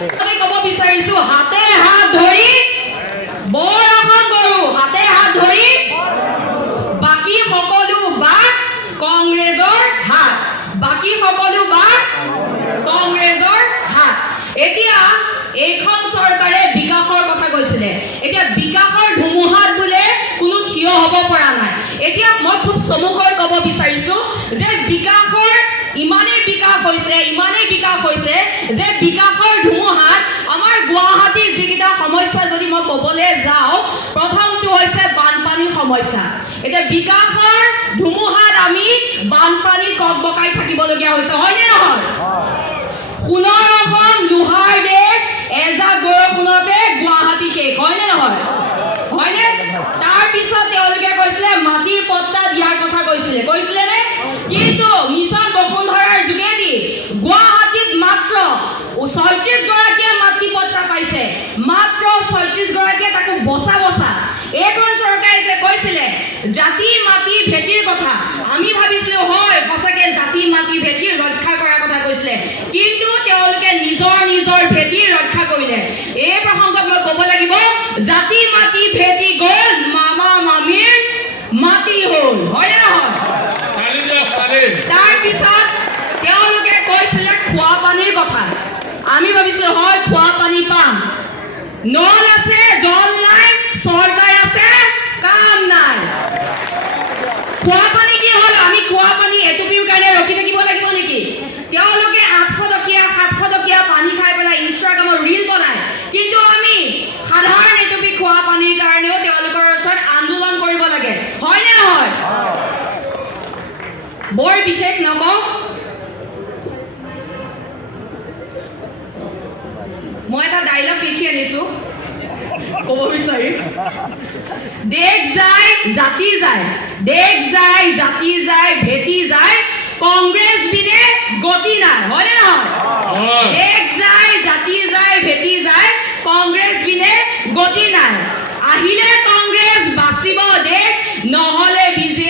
ক'ব বিচাৰিছো হাতে হাত ধৰি বৰ এখন গৰু হাতে হাত ধৰি বাকী সকলো বাট কংগ্ৰেছৰ হাত বাকী সকলো বাট কংগ্ৰেছৰ হাত এতিয়া এইখন চৰকাৰে বিকাশৰ কথা কৈছিলে এতিয়া বিকাশৰ ধুমুহাত বোলে কোনো থিয় হ'ব পৰা নাই এতিয়া মই খুব চমুকৈ ক'ব বিচাৰিছো যে বিকাশৰ ইমানেই বিকাশ হৈছে যে বিকাশৰ ধুমুহাত আমাৰ গুৱাহাটীৰ যিকেইটা সমস্যা যদি মই ক'বলৈ যাওঁ প্ৰথমটো হৈছে বানপানীৰ সমস্যা এতিয়া বিকাশৰ ধুমুহাত আমি বানপানী ককবকাই থাকিবলগীয়া হৈছে হয়নে নহয় সোণৰ অসম লোহাৰ দেশ এজাক বৰষুণতে গুৱাহাটী শেষ হয়নে নহয় হয়নে তাৰ পিছত তেওঁলোকে কৈছিলে মাটিৰ পট্টা দিয়াৰ কথা কৈছিলে নে কিন্তু মিছন বসুন্ধৰাৰ যোগেদি গুৱাহাটীত মাত্ৰ ৩৬ গৰাকীয়ে মাটি পট্টা পাইছে মাত্ৰ ৩৬ গৰাকীয়ে তাকো বচা এইখন চৰকাৰে যে কৈছিলে জাতি মাটি ভেটিৰ কথা আমি ভাবিছিলো হয় সঁচাকে জাতি মাটি ভেটিৰ ৰক্ষা কৰাৰ কথা কৈছিলে কিন্তু তেওঁলোকে নিজৰ ভেটি ৰক্ষা কৰিলে এই প্ৰসংগত মই ক'ব লাগিব জাতি মাটি ভেটি গ'ল মামা মামীৰ মাটি হ'ল হয় নহয় তাৰ পিছত তেওঁলোকে কৈছিলে খোৱা পানীৰ কথা আমি ভাবিছিলো হয় খোৱা পানী পাম নল আছে জল নাই চৰকাৰ আছে কাম নাই খোৱা পানী কি হ'ল আমি খোৱা পানী এটুপিৰ কাৰণে ৰখি থাকিব লাগিব নেকি তেওঁলোকে 800 টকীয়া 700 টকীয়া পানী খাই পেলাই ইনষ্টাগ্ৰামত ৰীল বনায় কিন্তু আমি সাধাৰণ এটুপি খোৱা পানীৰ কাৰণেও তেওঁলোকৰ ওচৰত আন্দোলন কৰিব লাগে হয়নে নহয় বৰ বিশেষ নকওঁ মই এটা ডাইলগ লিখি আনিছো ক'ব বিচাৰিম দেশ যায় জাতি যায় ভেটি যায় কংগ্ৰেছ বিনে গতি নাই হয়নে নহয় দেশ যায় জাতি যায় ভেটি যায় কংগ্ৰেছ বিনে গতি নাই আহিলে কংগ্ৰেছ বাচিব দেশ নহ'লে বিজে